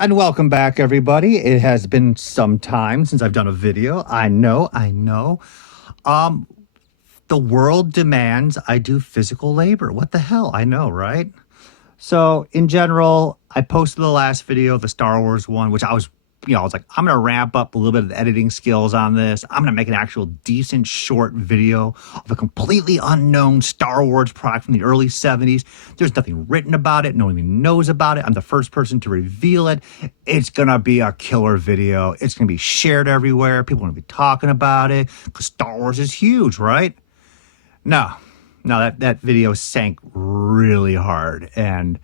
And welcome back, everybody. It has been some time since I've done a video. I know. The world demands I do physical labor. What the hell? I know, right? So, in general, I posted the last video, the Star Wars one, which I was like, I'm going to ramp up a little bit of the editing skills on this. I'm going to make an actual decent short video of a completely unknown Star Wars product from the early 70s. There's nothing written about it. No one even knows about it. I'm the first person to reveal it. It's going to be a killer video. It's going to be shared everywhere. People are going to be talking about it because Star Wars is huge, right? No, that video sank really hard. And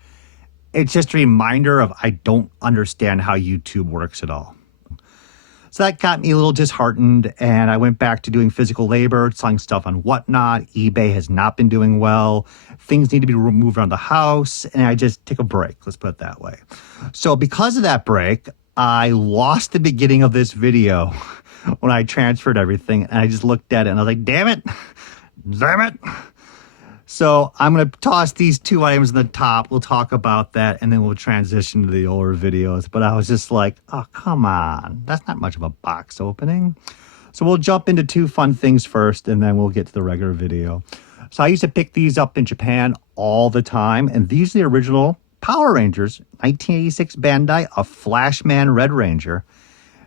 it's just a reminder of I don't understand how YouTube works at all. So that got me a little disheartened, and I went back to doing physical labor, selling stuff on Whatnot. eBay has not been doing well. Things need to be moved around the house, and I just take a break. Let's put it that way. So because of that break, I lost the beginning of this video when I transferred everything, and I just looked at it, and I was like, damn it. So I'm going to toss these two items in the top. We'll talk about that, and then we'll transition to the older videos. But I was just like, oh, come on. That's not much of a box opening. So we'll jump into two fun things first, and then we'll get to the regular video. So I used to pick these up in Japan all the time, and these are the original Power Rangers, 1986 Bandai, a Flashman Red Ranger.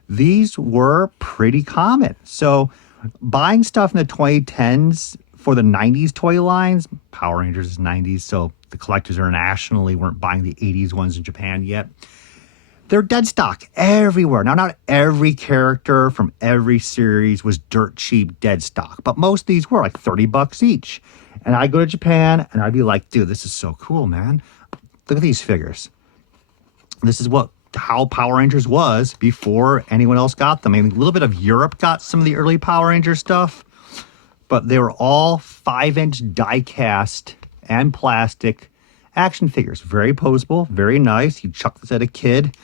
These were pretty common. So buying stuff in the 2010s, for the 90s toy lines, Power Rangers is 90s, so the collectors internationally weren't buying the 80s ones in Japan yet. They're dead stock everywhere. Now, not every character from every series was dirt cheap dead stock, but most of these were like $30 each. And I'd go to Japan and I'd be like, dude, this is so cool, man. Look at these figures. This is how Power Rangers was before anyone else got them. I mean, a little bit of Europe got some of the early Power Ranger stuff, but they were all 5-inch die-cast and plastic action figures. Very posable, very nice. You chuck this at a kid,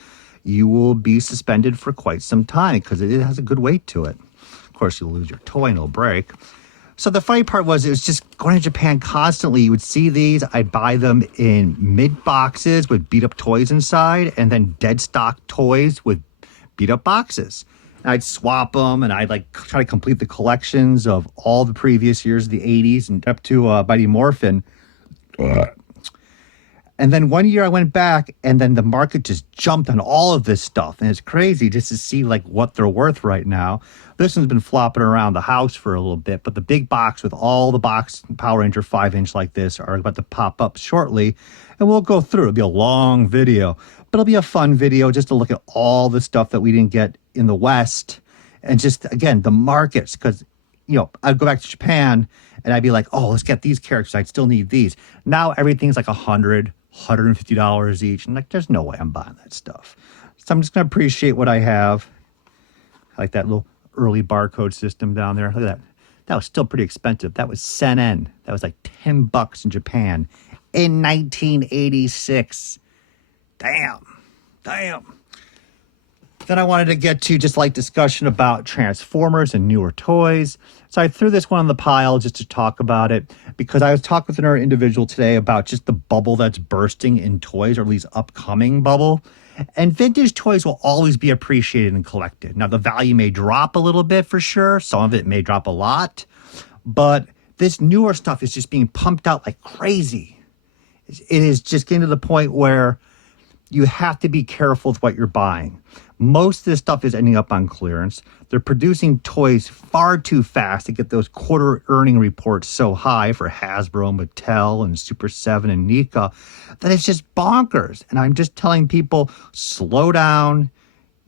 you will be suspended for quite some time because it has a good weight to it. Of course, you'll lose your toy and it'll break. So the funny part was, it was just going to Japan constantly. You would see these. I'd buy them in mid-boxes with beat-up toys inside, and then dead stock toys with beat-up boxes. I'd swap them, and I'd like try to complete the collections of all the previous years of the 80s and up to Mighty Morphin. And then one year I went back, and then the market just jumped on all of this stuff. And it's crazy just to see like what they're worth right now. This one's been flopping around the house for a little bit, but the big box with all the box Power Ranger 5-inch like this are about to pop up shortly. And we'll go through. It'll be a long video, but it'll be a fun video just to look at all the stuff that we didn't get in the West. And just, again, the markets, because, I'd go back to Japan and I'd be like, oh, let's get these characters. I'd still need these. Now everything's like $100, $150 each. And like, there's no way I'm buying that stuff. So I'm just going to appreciate what I have. I like that little early barcode system down there. Look at that. That was still pretty expensive. That was Senen. That was like $10 in Japan in 1986. Damn. Then I wanted to get to just like discussion about Transformers and newer toys. So I threw this one on the pile just to talk about it, because I was talking with another individual today about just the bubble that's bursting in toys, or at least upcoming bubble. And vintage toys will always be appreciated and collected. Now, the value may drop a little bit for sure. Some of it may drop a lot. But this newer stuff is just being pumped out like crazy. It is just getting to the point where you have to be careful with what you're buying. Most of this stuff is ending up on clearance. They're producing toys far too fast to get those quarter earning reports so high for Hasbro, Mattel, and Super 7 and Nika that it's just bonkers. And I'm just telling people, slow down.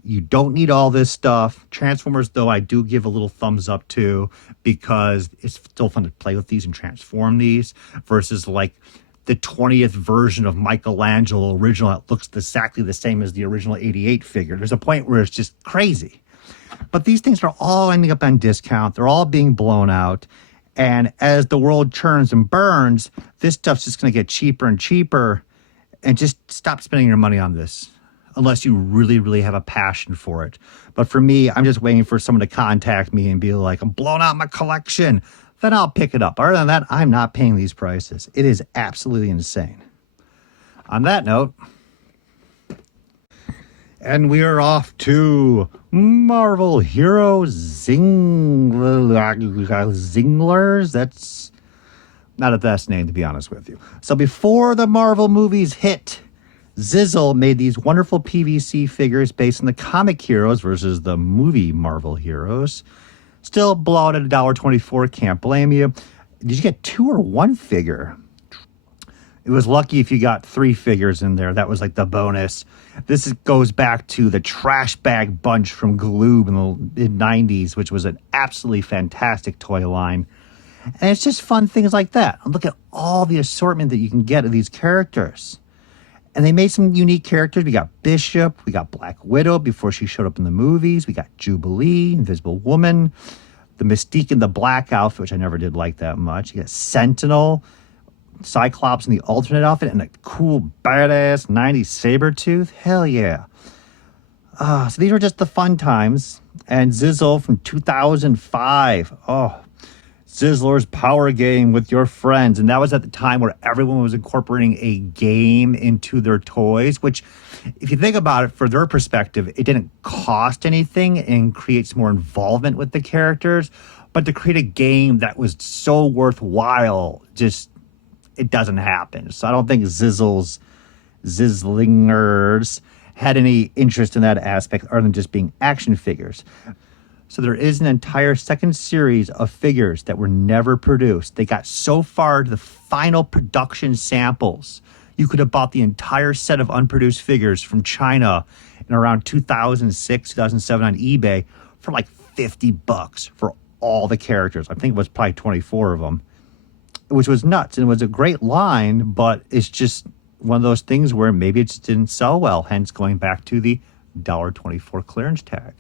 You don't need all this stuff. Transformers, though, I do give a little thumbs up to, because it's still fun to play with these and transform these versus like the 20th version of Michelangelo original that looks exactly the same as the original 88 figure. There's a point where it's just crazy. But these things are all ending up on discount. They're all being blown out. And as the world churns and burns, this stuff's just going to get cheaper and cheaper. And just stop spending your money on this unless you really, really have a passion for it. But for me, I'm just waiting for someone to contact me and be like, I'm blowing out my collection. Then I'll pick it up. Other than that, I'm not paying these prices. It is absolutely insane. On that note, And we are off to Marvel Hero Zinglers. That's not a best name, to be honest with you. So before the Marvel movies hit, Zizzle made these wonderful PVC figures based on the comic heroes versus the movie Marvel heroes. Still blown at $1.24, can't blame you. Did you get 2 or 1 figure? It was lucky if you got 3 figures in there. That was like the bonus. This goes back to the trash bag bunch from Gloob in the mid-90s, which was an absolutely fantastic toy line. And it's just fun things like that. Look at all the assortment that you can get of these characters. And they made some unique characters. We got Bishop. We got Black Widow before she showed up in the movies. We got Jubilee, Invisible Woman, the Mystique in the black outfit, which I never did like that much. You got Sentinel, Cyclops in the alternate outfit, and a cool, badass 90s Sabretooth. Hell yeah. So these were just the fun times. And Zizzle from 2005. Oh, Zizzler's Power Game with your friends. And that was at the time where everyone was incorporating a game into their toys, which, if you think about it, for their perspective, it didn't cost anything and creates more involvement with the characters. But to create a game that was so worthwhile, just, it doesn't happen. So I don't think Zizzlingers had any interest in that aspect other than just being action figures. So there is an entire second series of figures that were never produced. They got so far to the final production samples. You could have bought the entire set of unproduced figures from China in around 2006, 2007 on eBay for like $50 for all the characters. I think it was probably 24 of them, which was nuts. And it was a great line, but it's just one of those things where maybe it just didn't sell well, hence going back to the $1.24 clearance tag.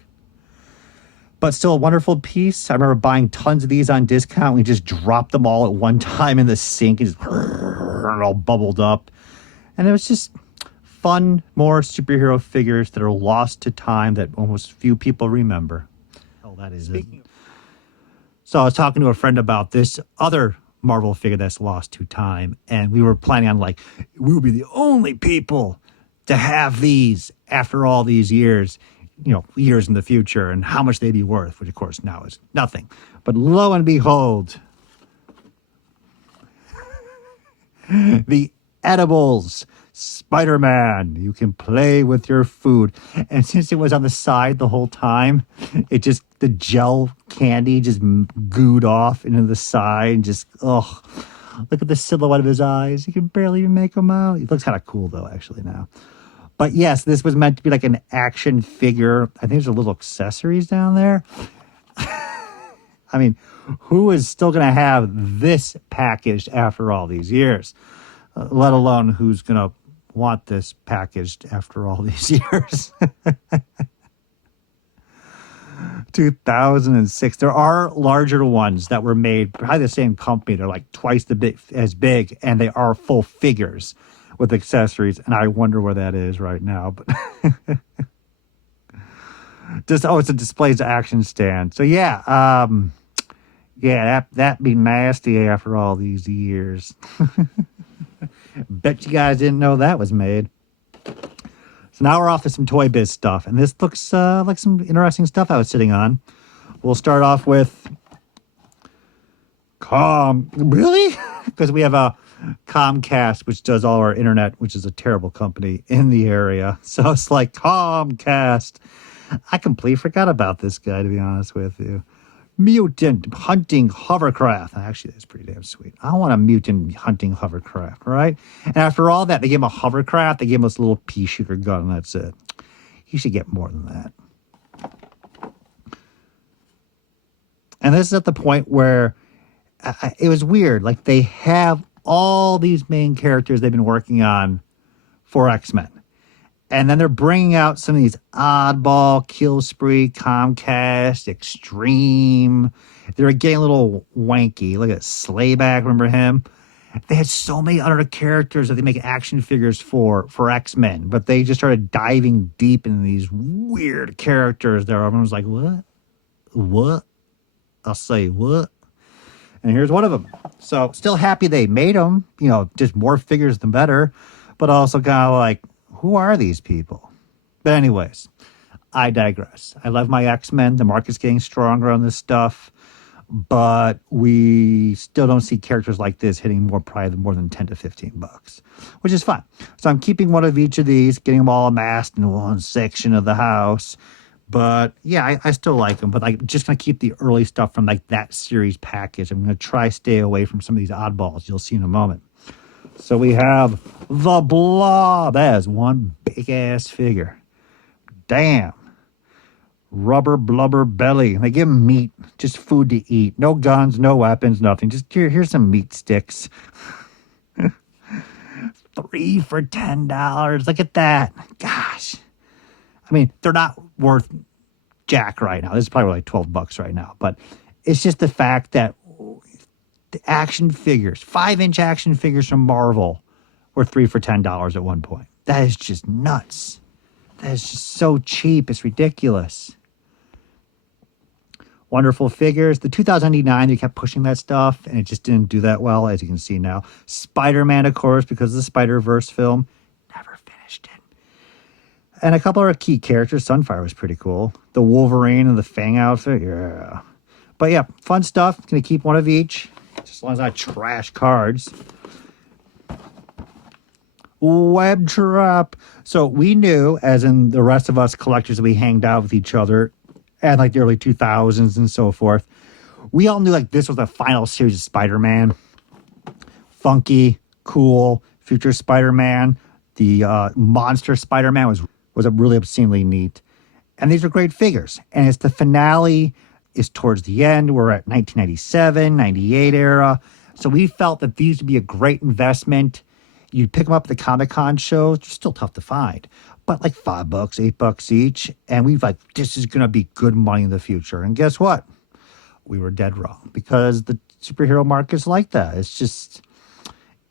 But still a wonderful piece. I remember buying tons of these on discount. We just dropped them all at one time in the sink and just it all bubbled up. And it was just fun, more superhero figures that are lost to time that almost few people remember. Oh, that is it. So I was talking to a friend about this other Marvel figure that's lost to time. And we were planning on, like, we would be the only people to have these after all these years. You know, years in the future, and how much they'd be worth, which of course now is nothing. But lo and behold, the edibles Spiderman. You can play with your food. And since it was on the side the whole time, it just, the gel candy just gooed off into the side. Just, oh, look at the silhouette of his eyes. You can barely even make them out. He looks kind of cool though, actually, now. But yes, this was meant to be like an action figure. I think there's a little accessories down there. I mean, who is still going to have this packaged after all these years? Let alone who's going to want this packaged after all these years? 2006. There are larger ones that were made by the same company. They're like twice as big, and they are full figures with accessories, and I wonder where that is right now. But just, oh, it's a displays action stand. So yeah, that'd be nasty after all these years. Bet you guys didn't know that was made. So now we're off to some ToyBiz stuff, and this looks like some interesting stuff I was sitting on. We'll start off with really? Because we have a Comcast, which does all our internet, which is a terrible company in the area. So it's like Comcast. I completely forgot about this guy, to be honest with you. Mutant hunting hovercraft. Actually, that's pretty damn sweet. I want a mutant hunting hovercraft, right? And after all that, they gave him a hovercraft. They gave him this little pea shooter gun, and that's it. He should get more than that. And this is at the point where it was weird. Like, they have all these main characters they've been working on for X-Men. And then they're bringing out some of these oddball, Kill Spree, Comcast, Extreme. They're getting a little wanky. Look at Slayback, remember him? They had so many other characters that they make action figures for X-Men. But they just started diving deep into these weird characters there. Everyone was like, what? What? I'll say, what? And here's one of them. So still happy they made them. You know, just more figures the better. But also kind of like, who are these people? But anyways, I digress. I love my X-Men. The market's getting stronger on this stuff, but we still don't see characters like this hitting more than 10 to 15 bucks, which is fine. So I'm keeping one of each of these, getting them all amassed in one section of the house. But yeah, I still like them, but I'm just going to keep the early stuff from like that series package. I'm going to try stay away from some of these oddballs you'll see in a moment. So we have the Blob. That is one big ass figure. Damn. Rubber blubber belly. They give him meat, just food to eat. No guns, no weapons, nothing. Just here's some meat sticks. 3 for $10. Look at that. Gosh. I mean, they're not worth jack right now. This is probably like 12 bucks right now. But it's just the fact that the action figures, 5-inch action figures from Marvel, were 3 for $10 at one point. That is just nuts. That is just so cheap. It's ridiculous. Wonderful figures. The 2009, they kept pushing that stuff, and it just didn't do that well, as you can see now. Spider-Man, of course, because of the Spider-Verse film. Never finished it. And a couple of key characters. Sunfire was pretty cool. The Wolverine and the Fang outfit. Yeah. But yeah, fun stuff. Going to keep one of each, just as long as I trash cards. Web Trap. So we knew, as in the rest of us collectors, that we hanged out with each other at like the early 2000s and so forth. We all knew like this was the final series of Spider-Man. Funky, cool, future Spider-Man. The monster Spider-Man was really obscenely neat. And these are great figures. And it's the finale is towards the end. We're at 1997, 98 era. So we felt that these would be a great investment. You'd pick them up at the Comic-Con shows. They're still tough to find. But like $5, $8 each. And we've like, this is going to be good money in the future. And guess what? We were dead wrong. Because the superhero market's like that. It's just,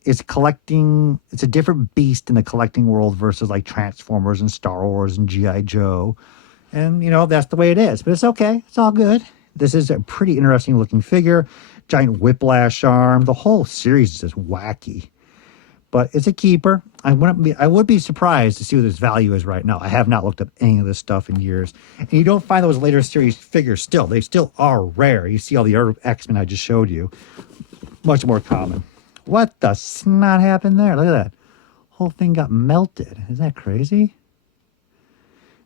it's collecting, it's a different beast in the collecting world versus like Transformers and Star Wars and G.I. Joe. And, you know, that's the way it is. But it's okay. It's all good. This is a pretty interesting looking figure. Giant whiplash arm. The whole series is just wacky. But it's a keeper. I would be surprised to see what its value is right now. I have not looked up any of this stuff in years. And you don't find those later series figures still. They still are rare. You see all the other X-Men I just showed you. Much more common. What the snot happened there? Look at that. Whole thing got melted. Is that crazy?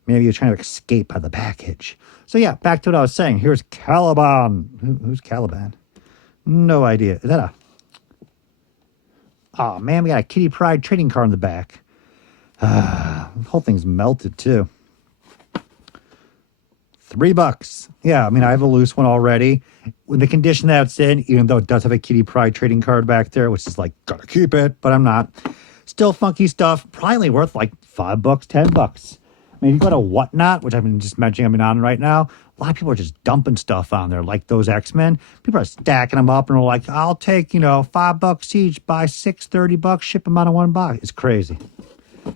Maybe you're trying to escape out of the package. So yeah, back to what I was saying. Here's Calaban. Who's Calaban? No idea. Is that a... Oh, man, we got a Kitty Pryde trading card in the back. The whole thing's melted, too. $3. Yeah, I mean, I have a loose one already. With the condition that it's in, even though it does have a Kitty Pryde trading card back there, which is like, gotta keep it, but I'm not. Still funky stuff. Probably worth like $5, $10. I mean, you go to Whatnot, which I've been just mentioning I'm on right now. A lot of people are just dumping stuff on there, like those X-Men. People are stacking them up and are like, I'll take, $5 each, buy $6, $30, ship them out of one box. It's crazy.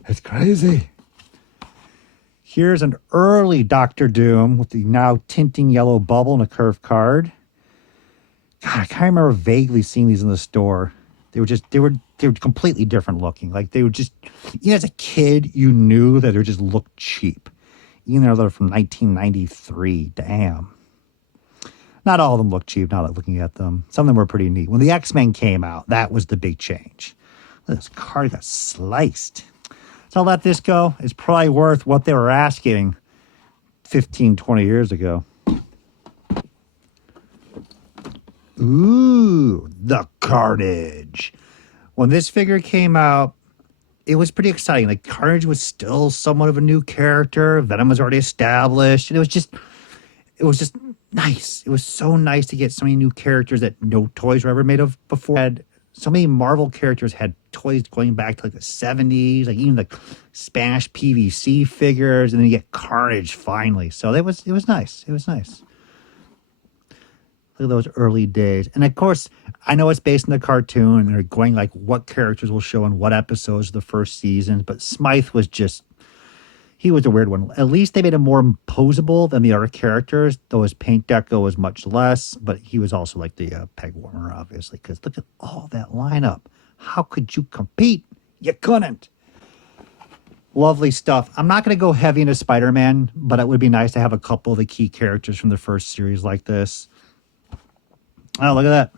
It's crazy. Here's an early Doctor Doom with the now tinting yellow bubble and a curved card. God, I can't remember vaguely seeing these in the store. They were completely different looking. Like they were just, as a kid, you knew that they just looked cheap. Even though they're from 1993. Damn. Not all of them look cheap, now that looking at them. Some of them were pretty neat. When the X-Men came out, that was the big change. This card got sliced. So I'll let this go. It's probably worth what they were asking 15, 20 years ago. Ooh, the Carnage. When this figure came out, it was pretty exciting. Like, Carnage was still somewhat of a new character. Venom was already established. And it was just nice. It was so nice to get so many new characters that no toys were ever made of before. So many Marvel characters had toys going back to like the 70s, like even the Spanish PVC figures, and then you get Carnage finally. So it was nice. It was nice. Look at those early days. And of course, I know it's based on the cartoon, and they're going like what characters will show in what episodes of the first season. But Smythe was he was a weird one. At least they made him more imposable than the other characters, though his paint deco was much less. But he was also like the peg warmer, obviously, because look at all that lineup. How could you compete? You couldn't. Lovely stuff. I'm not going to go heavy into Spider-Man, but it would be nice to have a couple of the key characters from the first series like this. Oh, look at that.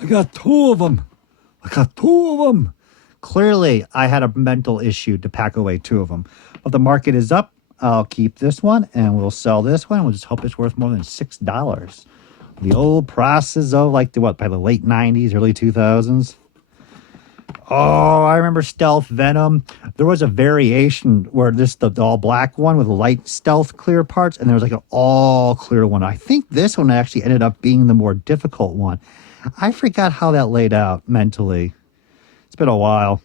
I got two of them. Clearly, I had a mental issue to pack away two of them. But the market is up. I'll keep this one, and we'll sell this one. We'll just hope it's worth more than $6. The old prices of, like, by the late 90s, early 2000s. Oh, I remember Stealth Venom. There was a variation where the all black one with light stealth clear parts, and there was like an all clear one. I think this one actually ended up being the more difficult one. I forgot how that laid out mentally. It's been a while.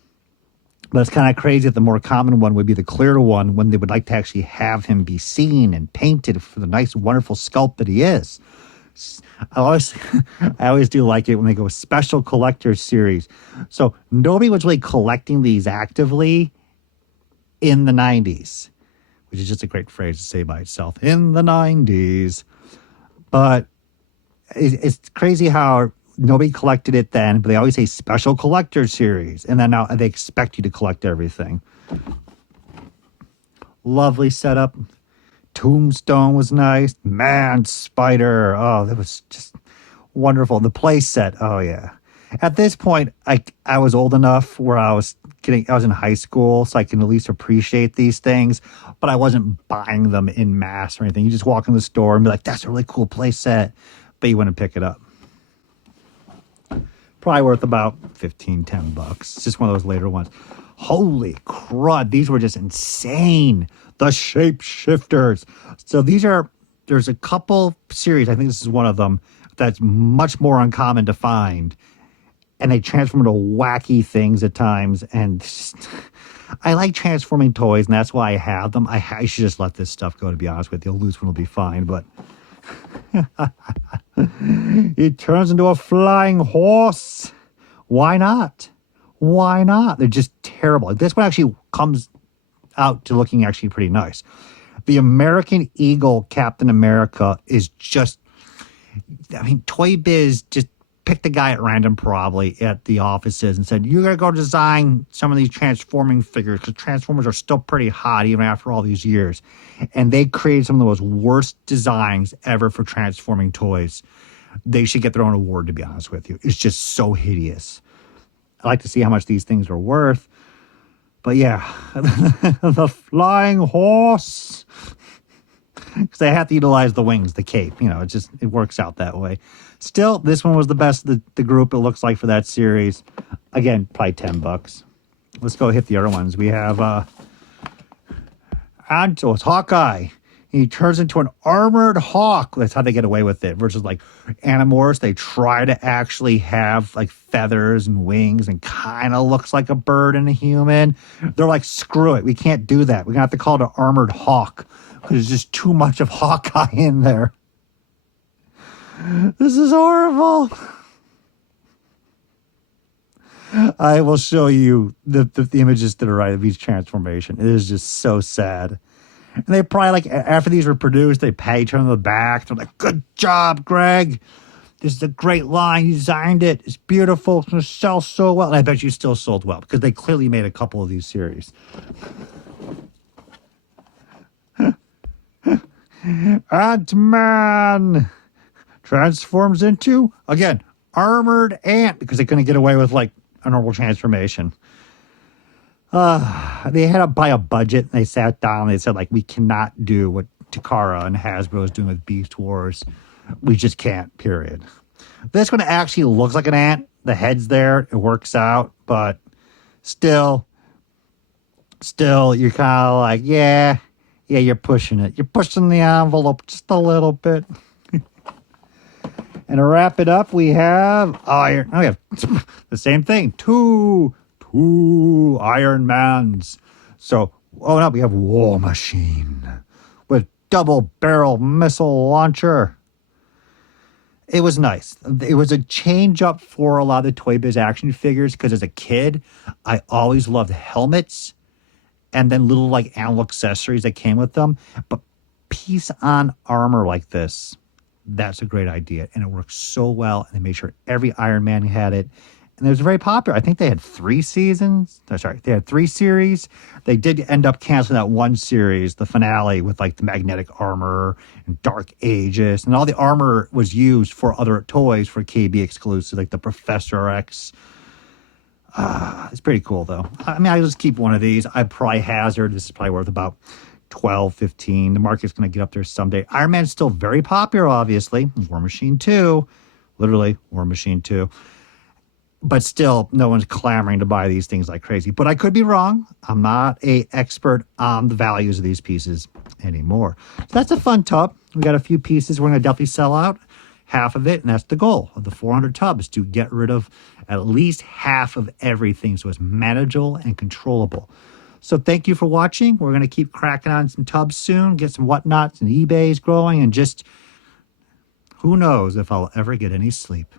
But it's kind of crazy that the more common one would be the clear one when they would like to actually have him be seen and painted for the nice, wonderful sculpt that he is. I always do like it when they go special collectors series. So nobody was really collecting these actively in the 90s, which is just a great phrase to say by itself. In the 90s. But it's crazy how nobody collected it then, but they always say special collectors series. And then now they expect you to collect everything. Lovely setup. Tombstone was nice. Man, Spider. Oh, that was just wonderful. The play set. Oh, yeah. At this point, I was old enough where I was in high school, so I can at least appreciate these things, but I wasn't buying them in mass or anything. You just walk in the store and be like, that's a really cool play set, but you wouldn't pick it up. Probably worth about $15-10. It's just one of those later ones. Holy crud. These were just insane. The shapeshifters. So there's a couple series, I think this is one of them, that's much more uncommon to find. And they transform into wacky things at times. And I like transforming toys, and that's why I have them. I should just let this stuff go, to be honest with you. A loose one will be fine, but it turns into a flying horse. Why not? Why not? They're just terrible. This one actually comes out to looking actually pretty nice. The American Eagle Captain America is just, I mean, ToyBiz just picked a guy at random probably at the offices and said, you're going to go design some of these transforming figures because Transformers are still pretty hot even after all these years. And they created some of the most worst designs ever for transforming toys. They should get their own award, to be honest with you. It's just so hideous. I like to see how much these things are worth. But yeah, the flying horse. Because they have to utilize the wings, the cape. You know, it works out that way. Still, this one was the best of the group, it looks like, for that series. Again, probably $10. Let's go hit the other ones. We have it's Hawkeye. He turns into an armored hawk. That's how they get away with it. Versus like Animorphs, they try to actually have like feathers and wings and kind of looks like a bird and a human. They're like, screw it. We can't do that. We're going to have to call it an armored hawk because there's just too much of Hawkeye in there. This is horrible. I will show you the images to the right of each transformation. It is just so sad. And they probably, like, after these were produced, they pat each other on the back. They're like, good job, Greg. This is a great line. You designed it. It's beautiful. It's going to sell so well. And I bet you still sold well because they clearly made a couple of these series. Antman transforms into, again, armored ant because they couldn't get away with, like, a normal transformation. They had to buy a budget. And they sat down. And they said, like, we cannot do what Takara and Hasbro is doing with Beast Wars. We just can't, period. This one actually looks like an ant. The head's there. It works out. But still, you're kind of like, yeah, you're pushing it. You're pushing the envelope just a little bit. And to wrap it up, we have Iron. Oh, we have the same thing. Two Iron Mans. So, we have War Machine with double barrel missile launcher. It was nice. It was a change up for a lot of the ToyBiz action figures because as a kid, I always loved helmets and then little like animal accessories that came with them. But piece on armor like this, that's a great idea. And it works so well. And they made sure every Iron Man had it. And it was very popular. I think they had 3 seasons. Oh, sorry, they had 3 series. They did end up canceling that one series, the finale, with like the magnetic armor and Dark Aegis. And all the armor was used for other toys for KB exclusive, like the Professor X. It's pretty cool, though. I mean, I just keep one of these. I probably hazard. This is probably worth about 12, 15. The market's going to get up there someday. Iron Man's still very popular, obviously. War Machine 2. Literally, War Machine 2. But still, no one's clamoring to buy these things like crazy. But I could be wrong. I'm not an expert on the values of these pieces anymore. So that's a fun tub. We got a few pieces we're going to definitely sell out. Half of it, and that's the goal of the 400 tubs, to get rid of at least half of everything so it's manageable and controllable. So thank you for watching. We're going to keep cracking on some tubs soon, get some whatnots and eBay's growing, and just who knows if I'll ever get any sleep.